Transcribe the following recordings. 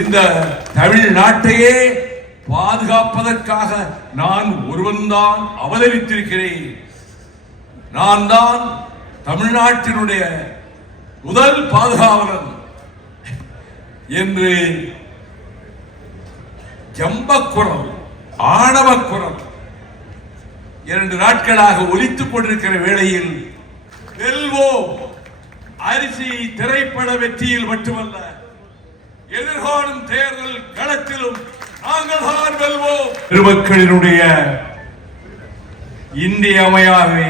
இந்த தமிழ்நாட்டையே பாதுகாப்பதற்காக நான் ஒருவன்தான் அவதரித்திருக்கிறேன். நான் தான் தமிழ்நாட்டினுடைய முதல் பாதுகாவலன் என்று ஜம்பக்குரல், ஆணவக்குரல் 2 நாட்களாக ஒலித்துக் கொண்டிருக்கிற வேளையில் வெல்வோம் அரிசி திரைப்பட வெற்றியில் மட்டுமல்ல, எதிர்காணும் தேர்தல் களத்திலும் நாங்கள் தான் வெல்வோம். பெருமக்களினுடைய இன்றியமையாமை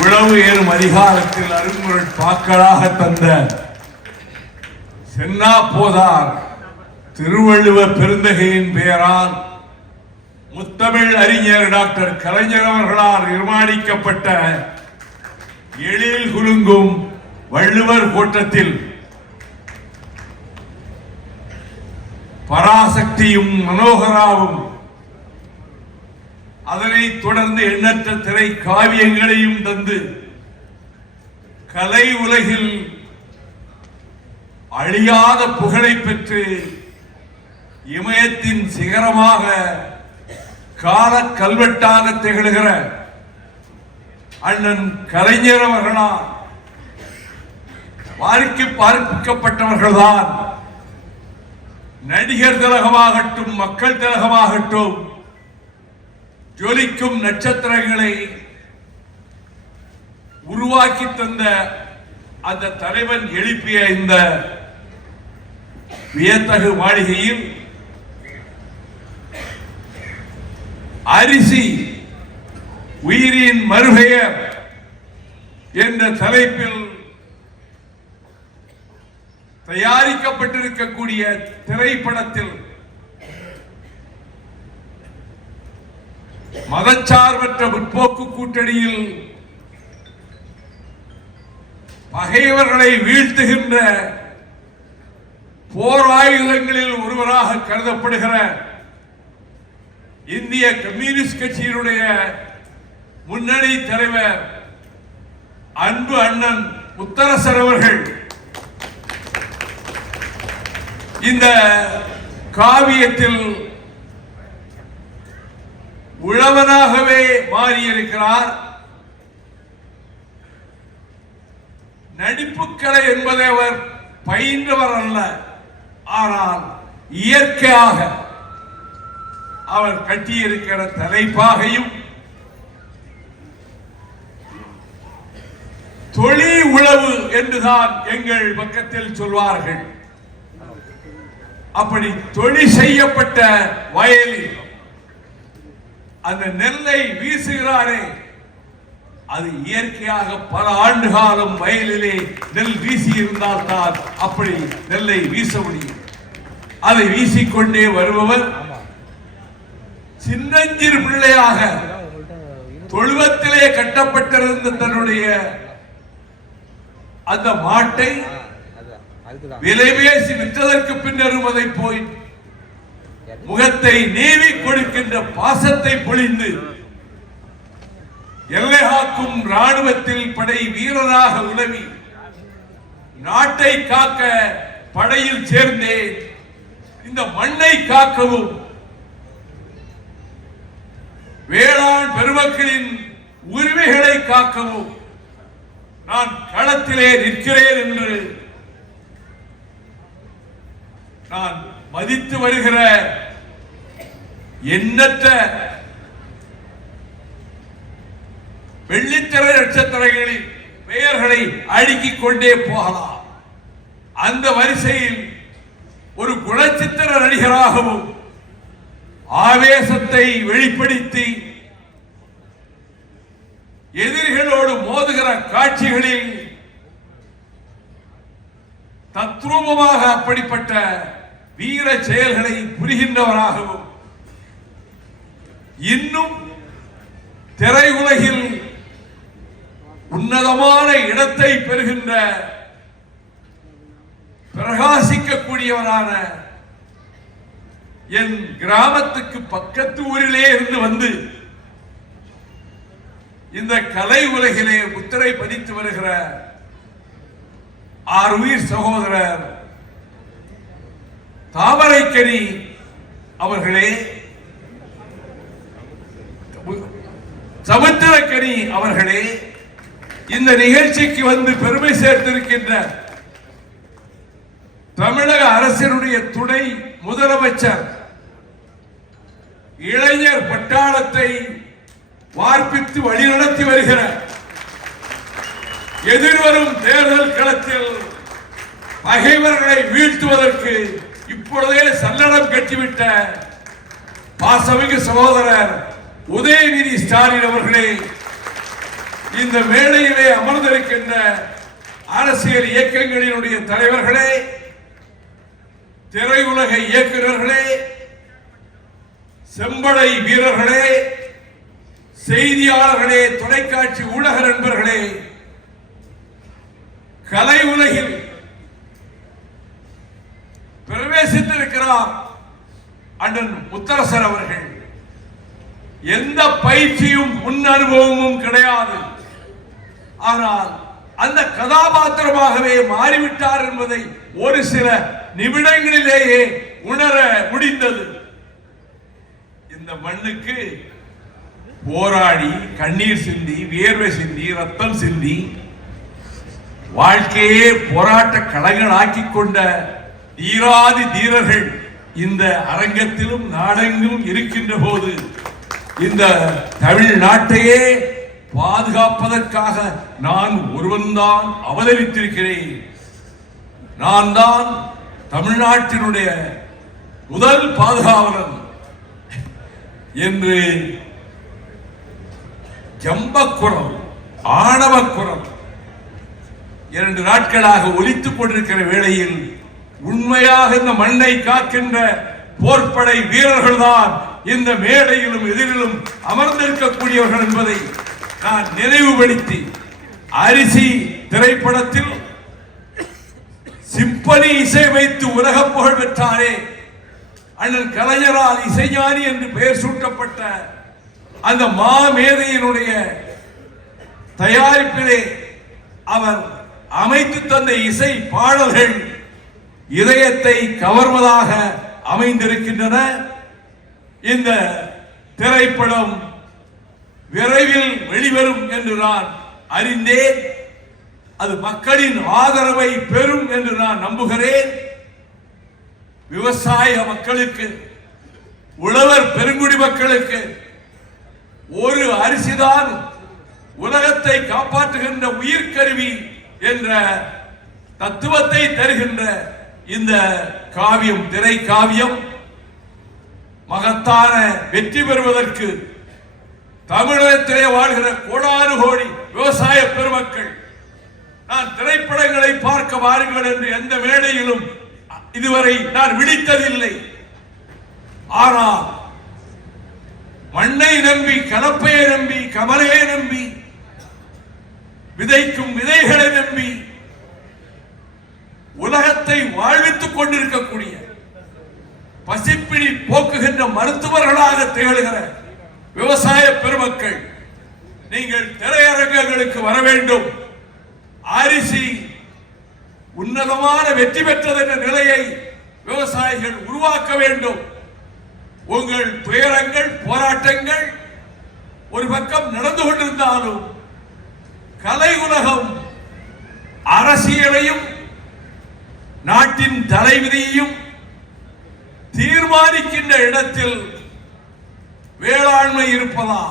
உழவு ஏறும் அதிகாரத்தில் அருங்குரல் பாக்களாக தந்த சென்னா போதார் திருவள்ளுவ பெருந்தகையின் பெயரால் முத்தமிழ் அறிஞர் டாக்டர் கலைஞர் அவர்களால் நிர்மாணிக்கப்பட்ட எழில் குலுங்கும் வள்ளுவர் கோட்டத்தில் பராசக்தியும் மனோகராவும் அதனைத் தொடர்ந்து எண்ணற்ற திரை காவியங்களையும் தந்து கலை உலகில் அழியாத புகழை பெற்று இமயத்தின் சிகரமாக கால கல்வெட்டாக திகழ்கிற அண்ணன் கலைஞர் அவர்களால் வாரிக்கு பார்க்கப்பட்டவர்கள்தான் நடிகர் திலகமாகட்டும், மக்கள் திலகமாகட்டும், ஜொலிக்கும் நட்சத்திரங்களை உருவாக்கி தந்த அந்த தலைவன் எழுப்பிய இந்த வியத்தகு மாளிகையில் அரிசி உயிரின் மறுபெயர் என்ற தலைப்பில் தயாரிக்கப்பட்டிருக்கக்கூடிய திரைப்படத்தில் மதச்சார்பற்ற முற்போக்கு கூட்டணியில் பகைவர்களை வீழ்த்துகின்ற போர் ஆயுதங்களில் ஒருவராக கருதப்படுகிற இந்திய கம்யூனிஸ்ட் கட்சியினுடைய முன்னணி தலைவர் அன்பு அண்ணன் முத்தரசன் அவர்கள் இந்த காவியத்தில் உழவனாகவே மாறியிருக்கிறார். நடிப்புக்கலை என்பதை அவர் பயின்றவர் அல்ல, ஆனால் இயற்கையாக அவர் கட்டியிருக்கிற தலைப்பாகையும் தொழில் உழவு என்றுதான் எங்கள் பக்கத்தில் சொல்வார்கள். அப்படி தொழில் செய்யப்பட்ட வயலில் அந்த நெல்லை வீசுகிறாரே, அது இயற்கையாக பல ஆண்டு காலம் வயலிலே நெல் வீசி இருந்தால் தான் அப்படி நெல்லை வீச முடியும். அதை வீசிக்கொண்டே வருபவர் சின்னஞ்சிறு பிள்ளையாக தொழுவத்திலே கட்டப்பட்டிருந்த தன்னுடைய அந்த மாட்டை விலை பேசி விற்றதற்கு பின்னரும் அதை போய் முகத்தை நீவி கொடுக்கின்ற பாசத்தை பொழிந்து எல்லை காக்கும் ராணுவத்தில் படை வீரராக உதவி நாட்டை காக்க படையில் சேர்ந்தேன், இந்த மண்ணை காக்கவும் வேளாண் பெருமக்களின் உரிமைகளை காக்கவும் நான் களத்திலே நிற்கிறேன் என்று நான் மதித்து வருகிற எண்ணற்ற வெள்ளித்திர நட்சத்திரங்களின் பெயர்களை அடுக்கிக் கொண்டே போகலாம். அந்த வரிசையில் ஒரு குணச்சித்திர நடிகராகவும் ஆவேசத்தை வெளிப்படுத்தி எதிரிகளோடு மோதுகிற காட்சிகளில் தத்ரூபமாக அப்படிப்பட்ட வீர செயல்களை புரிகின்றவராகவும் இன்னும் திரையுலகில் உன்னதமான இடத்தை பெறுகின்ற பிரகாசிக்கக்கூடியவரான என் கிராமத்துக்கு பக்கத்து ஊரிலே இருந்து வந்து இந்த கலை உலகிலே முத்திரை பதித்து வருகிற ஆறுயிர் சகோதரர் தாமரைக்கனி அவர்களே, சமுத்திரக்கனி அவர்களே, இந்த நிகழ்ச்சிக்கு வந்து பெருமை சேர்த்திருக்கின்ற தமிழக அரசினுடைய துணை முதலமைச்சர், இளைஞர் பட்டாளத்தை வார்ப்பித்து வழிநடத்தி வருகிற எதிர்வரும் தேர்தல் களத்தில் பகைவர்களை வீழ்த்துவதற்கு இப்பொழுதே சல்லடம் கட்டிவிட்ட பாசமிகு சகோதரர் உதயநிதி ஸ்டாலின் அவர்களே, இந்த மேடையிலே அமர்ந்திருக்கின்ற அரசியல் இயக்கங்களினுடைய தலைவர்களே, திரையுலக இயக்குநர்களே, செம்படை வீரர்களே, செய்தியாளர்களே, தொலைக்காட்சி ஊடக நண்பர்களே, கலை உலகில் பிரவேசித்திருக்கிறார் அண்ணன் முத்தரசன் அவர்கள். எந்த பயிற்சியும் முன் அனுபவமும் கிடையாது. ஆனால் அந்த கதாபாத்திரமாகவே மாறிவிட்டார் என்பதை ஒரு சில நிமிடங்களிலேயே உணர முடிந்தது. இந்த மண்ணுக்கு போராடி கண்ணீர் சிந்தி, வியர்வை சிந்தி, ரத்தம் சிந்தி, வாழ்க்கையே போராட்ட களங்களாக்கி கொண்ட தீராதி தீரர்கள் இந்த அரங்கத்திலும் நாடெங்கும் இருக்கின்ற போது இந்த தமிழ்நாட்டையே பாதுகாப்பதற்காக நான் ஒருவன்தான் அவதரித்திருக்கிறேன். நான் தான் தமிழ்நாட்டினுடைய முதல் பாதுகாவலன் என்று ஜம்பக்குரல், ஆணவக்குரல் 2 நாட்களாக ஒலித்துக் கொண்டிருக்கிற வேளையில் உண்மையாக இந்த மண்ணை காக்கின்ற போர்ப்படை வீரர்கள் தான் இந்த மேடையிலும் எதிரிலும் அமர்ந்திருக்கக்கூடியவர்கள் என்பதை நான் நினைவுபடுத்தி, அரிசி திரைப்படத்தில் சிம்பனி இசை வைத்து உலக புகழ் பெற்றாரே அண்ணன் கலைஞரால் இசைஞானி என்று பெயர் சூட்டப்பட்ட அந்த மாமேதையினுடைய தயாரிப்பிலே அவர் அமைத்து தந்த இசை பாடல்கள் இதயத்தை கவர்வதாக அமைந்திருக்கின்றன. இந்த திரைப்படம் விரைவில் வெளிவரும் என்று நான் அறிந்தேன். அது மக்களின் ஆதரவை பெறும் என்று நான் நம்புகிறேன். விவசாய மக்களுக்கு, உழவர் பெருங்குடி மக்களுக்கு ஒரு அரிசிதான் உலகத்தை காப்பாற்றுகின்ற உயிர்கருவி என்ற தத்துவத்தை தருகின்ற இந்த காவியம், திரை காவியம் மகத்தான வெற்றி பெறுவதற்கு தமிழகத்திலே வாழ்கிற கோடானு கோடி விவசாய பெருமக்கள், நான் திரைப்படங்களை பார்க்க வாருங்கள் என்று எந்த மேடையிலும் இதுவரை நான் விழித்ததில்லை. ஆனால் மண்ணை நம்பி, கலப்பையை நம்பி, கமலையை நம்பி, விதைக்கும் விதைகளை நம்பி உலகத்தை வாழ்வித்துக் கொண்டிருக்கக்கூடிய, பசிப்பிணி போக்குகின்ற மருத்துவர்களாக திகழ்கிற விவசாய பெருமக்கள், நீங்கள் திரையரங்குகளுக்கு வர வேண்டும். அரிசி உன்னதமான வெற்றி பெற்றது என்ற நிலையை விவசாயிகள் உருவாக்க வேண்டும். உங்கள் துயரங்கள், போராட்டங்கள் ஒரு பக்கம் நடந்து கொண்டிருந்தாலும் கலை உலகம் அரசியலையும் நாட்டின் தலைவிதியையும் தீர்மானிக்கின்ற இடத்தில் வேளாண்மை இருப்பதா,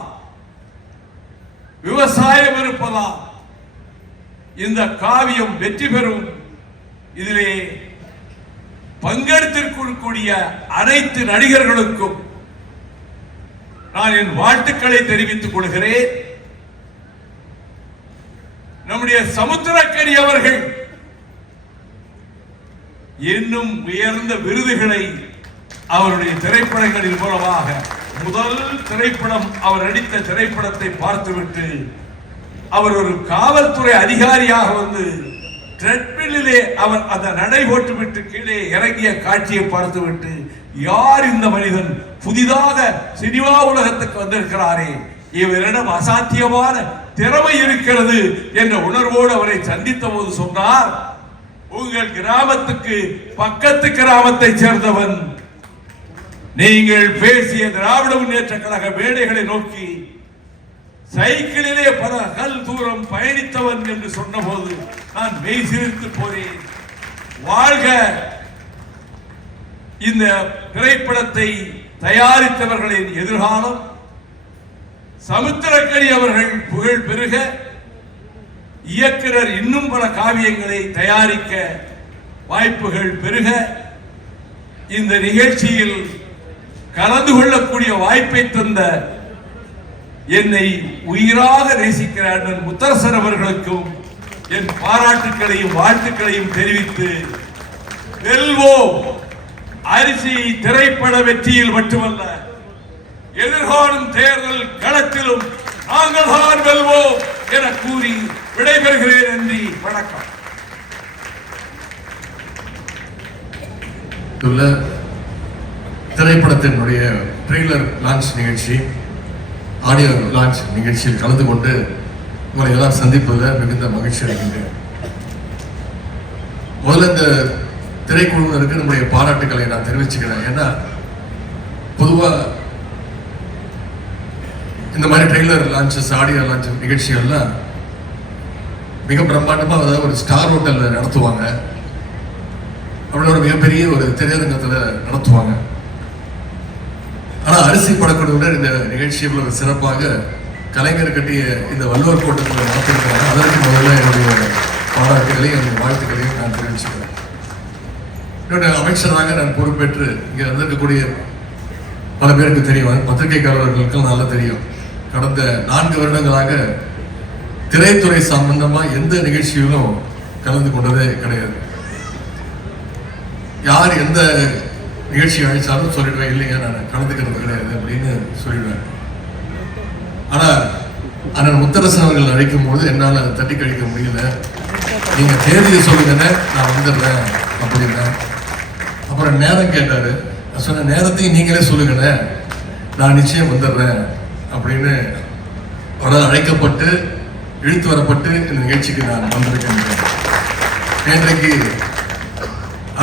விவசாயம் இருப்பதா, இந்த காவியம் வெற்றி பெறும். இதிலே பங்கெடுத்திருக்கக்கூடிய அனைத்து நடிகர்களுக்கும் நான் என் வாழ்த்துக்களை தெரிவித்துக் கொள்கிறேன். நம்முடைய சமுத்திரக்கனி அவர்கள் இன்னும் உயர்ந்த விருதுகளை அவருடைய திரைப்படங்களின் மூலமாக, முதல் திரைப்படம் அவர் நடித்த திரைப்படத்தை பார்த்துவிட்டு அவர் ஒரு காவல்துறை அதிகாரியாக வந்து ட்ரெட்மில்லிலே அவர் அந்த நடை போட்டுவிட்டு கீழே இறங்கிய காட்சியை பார்த்துவிட்டு, யார் இந்த மனிதன், புதிதாக சினிமா உலகத்துக்கு வந்திருக்கிறாரே, இவரிடம் அசாத்தியமான திறமை இருக்கிறது என்ற உணர்வோடு அவரை சந்தித்த போது சொன்னார், உங்கள் கிராமத்துக்கு பக்கத்து கிராமத்தை சேர்ந்தவன். நீங்கள் பேசிய திராவிட முன்னேற்ற கழக மேடைகளை நோக்கி சைக்கிளிலே பல கல் தூரம் பயணித்தவன் என்று சொன்னபோது நான் மெய் சிரித்து போனேன். வாழ்க இந்த திரைப்படத்தை தயாரித்தவர்களின் எதிர்காலம். சமுத்திரக்கனி அவர்கள் புகழ் பெருக, இயக்குனர் இன்னும் பல காவியங்களை தயாரிக்க வாய்ப்புகள் பெருக, இந்த நிகழ்ச்சியில் கலந்து கொள்ளக்கூடிய வாய்ப்பை தந்த என்னை உயிராக நேசிக்கிற அண்ணன் முத்தரசன் அவர்களுக்கும் என் பாராட்டுக்களையும் வாழ்த்துக்களையும் தெரிவித்து, வெல்வோம் அரிசி திரைப்பட வெற்றியில் மட்டுமல்ல, எதிர்காலம் தேர்தல் களத்திலும் நாங்கள் தான் வெல்வோம் என கூறி விடைபெறுகிறேன். நன்றி, வணக்கம். திரைப்படத்தினுடைய ட்ரெய்லர் லான்ச் நிகழ்ச்சி, ஆடியோ லான்ச் நிகழ்ச்சியில் கலந்து கொண்டு உங்களை எல்லாம் சந்திப்பதில் மிகுந்த மகிழ்ச்சி அடைகின்றேன். முதல்ல இந்த திரைக்குழுவினருக்கு நம்முடைய பாராட்டுக்களை நான் தெரிவிச்சுக்கிறேன். ஏன்னா பொதுவாக இந்த மாதிரி ட்ரெய்லர் லான்ச்சஸ், ஆடியோ லான்ச் நிகழ்ச்சிகள்லாம் மிக பிரம்மாண்டமாக, அதாவது ஒரு ஸ்டார் ஹோட்டலில் நடத்துவாங்க, அப்படின்னா ஒரு மிகப்பெரிய ஒரு திரையரங்கத்தில் நடத்துவாங்க. ஆனால் அரிசி படக்குழுவினர் இந்த நிகழ்ச்சி இவ்வளவு சிறப்பாக கலைஞர் கட்டிய இந்த வள்ளுவர் கோட்டத்தில் நடத்திருக்கிறாங்க. அதற்கு முதல்ல என்னுடைய பாராட்டுகளையும் என்னுடைய வாழ்த்துக்களையும் நான் தெரிவிச்சுக்கிறேன். என்னுடைய அமைச்சராக நான் பொறுப்பேற்று இங்கே வந்திருக்கக்கூடிய பல பேருக்கு தெரியும், பத்திரிகைக்காரர்களுக்கும் நல்லா தெரியும். கடந்த 4 வருடங்களாக திரைத்துறை சம்பந்தமா எந்த நிகழ்ச்சியிலும் கலந்து கொண்டதே கிடையாது. யார் எந்த நிகழ்ச்சி அழைச்சாலும் சொல்லிடுவேன், இல்லைங்க நான் கலந்துக்கிறது கிடையாது அப்படின்னு சொல்லிடுவேன். ஆனா அண்ணன் முத்தரசன் அவர்கள் அழைக்கும் போது என்னால் அதை தட்டி கழிக்க முடியல. நீங்க தேதியை சொல்லுங்கன்னு நான் வந்துடுறேன் அப்படின்னு. அப்புறம் நேரம் கேட்டாரு. நான் சொன்ன நேரத்தையும் நீங்களே சொல்லுங்கண்ணே, நான் நிச்சயம் வந்துடுறேன் அப்படின்னு அவரால் அழைக்கப்பட்டு இழுத்து வரப்பட்டு இந்த நிகழ்ச்சிக்கு நான் வந்திருக்கேன். நேற்றைக்கு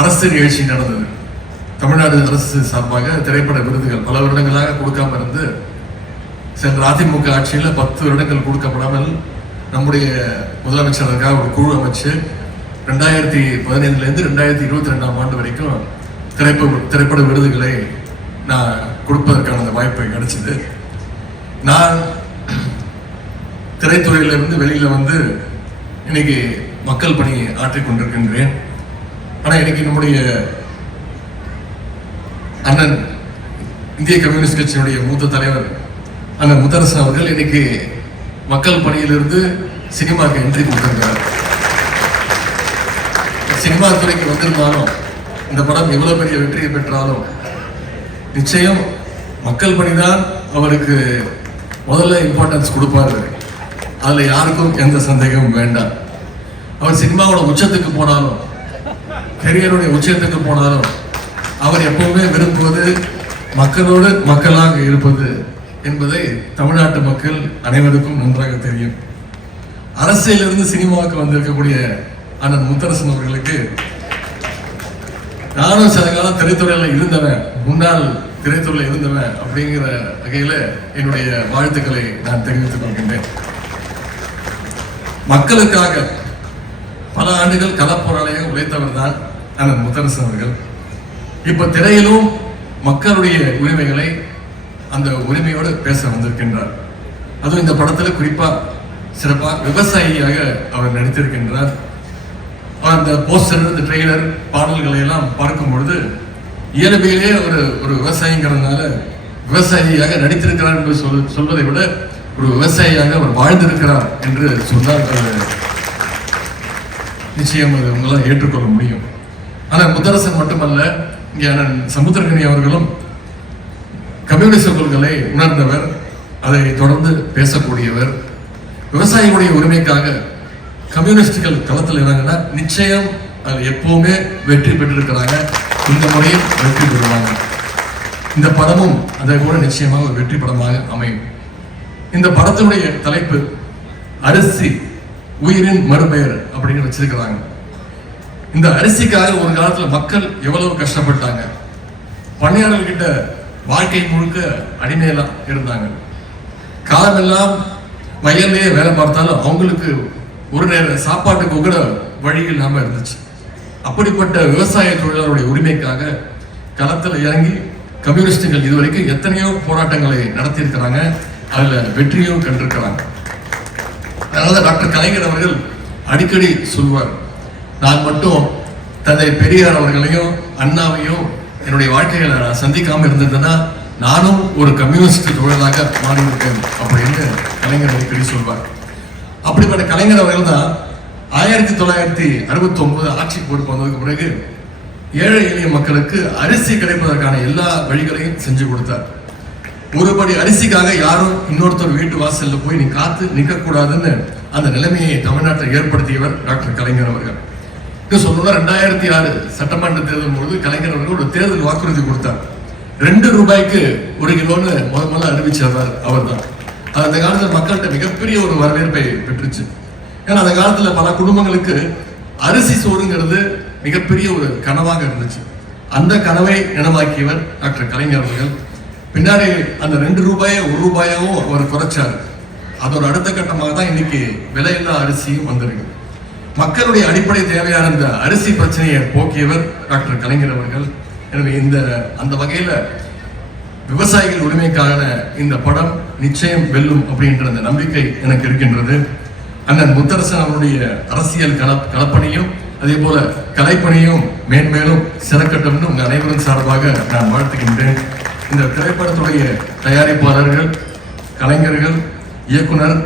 அரசு நிகழ்ச்சி நடந்தது. தமிழ்நாடு அரசு சார்பாக திரைப்பட விருதுகள் பல வருடங்களாக கொடுக்காம இருந்து, சென்ற அதிமுக ஆட்சியில் 10 வருடங்கள் கொடுக்கப்படாமல் நம்முடைய முதலமைச்சருக்காக ஒரு குழு அமைச்சு 2015 2022 ஆண்டு வரைக்கும் திரைப்பட விருதுகளை நான் கொடுப்பதற்கான அந்த வாய்ப்பை கிடைச்சது. நான் திரைத்துறையிலிருந்து வெளியில வந்து இன்னைக்கு மக்கள் பணி ஆற்றிக் கொண்டிருக்கின்றேன். ஆனா இன்னைக்கு நம்முடைய அண்ணன் இந்திய கம்யூனிஸ்ட் கட்சியினுடைய மூத்த தலைவர் அண்ணன் முத்தரசன் அவர்கள் இன்னைக்கு மக்கள் பணியிலிருந்து சினிமாவுக்கு என்ட்ரி கொடுத்திருக்கிறார். சினிமா துறைக்கு வந்திருந்தாலும், இந்த படம் எவ்வளவு பெரிய வெற்றியை பெற்றாலும் நிச்சயம் மக்கள் பணிதான் அவருக்கு முதல்ல இம்பார்ட்டன்ஸ் கொடுப்பாரு. அதுல யாருக்கும் எந்த சந்தேகமும் வேண்டாம். அவர் சினிமாவோட உச்சத்துக்கு போனாலும், கரியருடைய உச்சத்துக்கு போனாலும், அவர் எப்பவுமே விரும்புவது மக்களோடு மக்களாக இருப்பது என்பதை தமிழ்நாட்டு மக்கள் அனைவருக்கும் நன்றாக தெரியும். அரசியலிருந்து சினிமாவுக்கு வந்திருக்கக்கூடிய அண்ணன் முத்தரசன் அவர்களுக்கு, நானும் சில காலம் திரைத்துறையில இருந்தவன், முன்னாள் திரைத்துறையில் இருந்தவன் அப்படிங்கிற வகையில என்னுடைய வாழ்த்துக்களை நான் தெரிவித்துக் கொள்கின்றேன். மக்களுக்காக பல ஆண்டுகள் களப்போராளியாக உழைத்தவர் தான் அண்ணன் முத்தரசன் அவர்கள். இப்ப திரையிலும் மக்களுடைய உரிமைகளை, அந்த உரிமையோடு பேச வந்திருக்கின்றார். அதுவும் இந்த படத்துல குறிப்பா சிறப்பா விவசாயியாக அவர் நடித்திருக்கின்றார். அந்த போஸ்டர், இந்த ட்ரெய்லர், பாடல்களை எல்லாம் பார்க்கும் பொழுது இயல்பிலேயே ஒரு விவசாயிங்கிறதுனால விவசாயியாக நடித்திருக்கிறார் என்று சொல்வதை விட ஒரு விவசாயியாக அவர் வாழ்ந்திருக்கிறார் என்று சொன்னால் நிச்சயம் அது உங்களால் ஏற்றுக்கொள்ள முடியும். ஆனால் முத்தரசன் மட்டுமல்ல, இங்கே சமுத்திரக்கனி அவர்களும் கம்யூனிஸ்ட் கொள்கைகளை உணர்ந்தவர், அதை தொடர்ந்து பேசக்கூடியவர். விவசாயிகளுடைய உரிமைக்காக கம்யூனிஸ்டுகள் களத்தில் இறங்கினா நிச்சயம் அது எப்பவுமே வெற்றி பெற்றிருக்கிறாங்க. இந்த முறையில் வெற்றி பெறுவாங்க. இந்த படமும் அதை கூட நிச்சயமாக ஒரு வெற்றி படமாக அமையும். இந்த படத்தினுடைய தலைப்பு அரிசி உயிரின் மறுபெயர் அப்படின்னு வச்சிருக்கிறாங்க. இந்த அரிசிக்காக ஒரு காலத்துல மக்கள் எவ்வளவு கஷ்டப்பட்டாங்க. பணியாளர்கள் கிட்ட வாழ்க்கை முழுக்க அடிமையெல்லாம் இருந்தாங்க. காலமெல்லாம் வயல்லையே வேலை பார்த்தாலும் அவங்களுக்கு ஒரு நேர சாப்பாட்டுக்கு கூட வழி இல்லாம இருந்துச்சு. அப்படிப்பட்ட விவசாய தொழிலாளருடைய உரிமைக்காக களத்தில் இறங்கி கம்யூனிஸ்டுகள் இதுவரைக்கும் எத்தனையோ போராட்டங்களை நடத்தியிருக்கிறாங்க. அதுல வெற்றியும் கண்டிருக்கிறாங்க. அதனால டாக்டர் கலைஞர் அவர்கள் அடிக்கடி சொல்வார், நான் மட்டும் தந்தை பெரியார் அவர்களையும் அண்ணாவையும் என்னுடைய வாழ்க்கையில நான் சந்திக்காம இருந்ததுன்னா நானும் ஒரு கம்யூனிஸ்ட் தொழிலாக மாறிவிட்டேன் அப்படின்னு கலைஞர் அடிக்கடி சொல்வார். அப்படிப்பட்ட கலைஞர் அவர்கள் தான் 1969 ஆட்சி பொறுப்பு வந்ததுக்கு பிறகு ஏழை எளிய மக்களுக்கு அரிசி கிடைப்பதற்கான எல்லா வழிகளையும் செஞ்சு கொடுத்தார். ஒருபடி அரிசிக்காக யாரும் இன்னொருத்தர் வீட்டு வாசல்ல போய் நீ காத்து நிற்க கூடாதுன்னு அந்த நிலைமையை தமிழ்நாட்டில் ஏற்படுத்தியவர் டாக்டர் கலைஞர் அவர்கள். சொல்லணும்னா 2006 சட்டமன்ற தேர்தல் பொழுது கலைஞர் அவர்கள் ஒரு தேர்தல் வாக்குறுதி கொடுத்தார். 2 ரூபாய்க்கு 1 கிலோன்னு முதல்ல அறிவிச்சவர் அவர் தான். அந்த காலத்தில் மக்கள்கிட்ட மிகப்பெரிய ஒரு வரவேற்பை பெற்றுச்சு. ஏன்னா அந்த காலத்துல பல குடும்பங்களுக்கு அரிசி சோறுங்கிறது மிகப்பெரிய ஒரு கனவாக இருந்துச்சு. அந்த கனவை நினைவாக்கியவர் டாக்டர் கலைஞர் அவர்கள். பின்னாடி அந்த 2 ரூபாயை 1 ரூபாயாவும் அவர் குறைச்சாரு. அதோட அடுத்த கட்டமாக தான் இன்னைக்கு விலையில்லா அரிசியும் வந்திருக்கு. மக்களுடைய அடிப்படை தேவையான இந்த அரிசி பிரச்சனையை போக்கியவர் டாக்டர் கலைஞர் அவர்கள். எனவே அந்த வகையில விவசாயிகள் உரிமைக்கான இந்த படம் நிச்சயம் வெல்லும் அப்படின்ற அந்த நம்பிக்கை எனக்கு இருக்கின்றது. அண்ணன் முத்தரசன் அவருடைய அரசியல் களப்பணியும் அதே போல கலைப்பணியும் மேன்மேலும் சிறக்கட்டும்னு உங்க அனைவரும் சார்பாக நான் வாழ்த்துகின்றேன். இந்த திரைப்படத்துடைய தயாரிப்பாளர்கள், கலைஞர்கள், இயக்குனர்,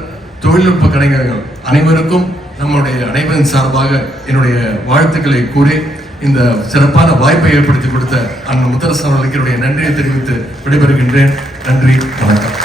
தொழில்நுட்ப கலைஞர்கள் அனைவருக்கும் நம்முடைய அனைவரின் சார்பாக என்னுடைய வாழ்த்துக்களை கூறி இந்த சிறப்பான வாய்ப்பை ஏற்படுத்தி கொடுத்த அண்ணன் முத்தரசன் அவர்களுக்கு என்னுடைய நன்றியை தெரிவித்து விடைபெறுகின்றேன். நன்றி, வணக்கம்.